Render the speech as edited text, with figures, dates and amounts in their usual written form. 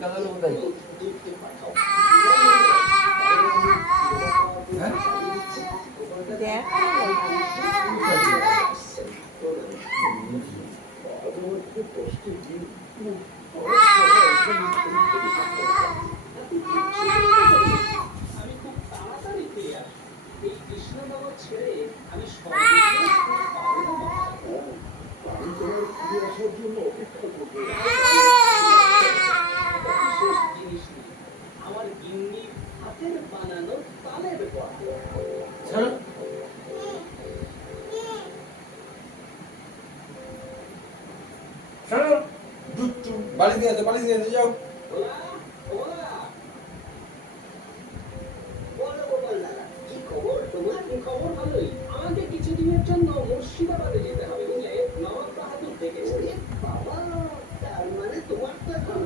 গাদালো কোথায়? দেখ আমি খুব তাড়াতাড়ি ফিরে আসবো। এই কৃষ্ণনগর ছেড়ে আমি জিনিস নেই আমার গিন্নির হাতের বানানো তালের বড়া। ছাড়ো। ছাড়ো। দুট্টু বাড়ি দিয়ে আসো, বাড়ি দিয়ে আসো, যাও। ওলা ওলা বলো গোপাল দাদা কি খবর তোমার? খবর ভালোই। আমাকে কিছুদিনের জন্য মুর্শিদাবাদে যেতে হবে বুঝলে। নবাব বাহাদুর ডেকেছে। বাবা তার মানে তোমার তো এখন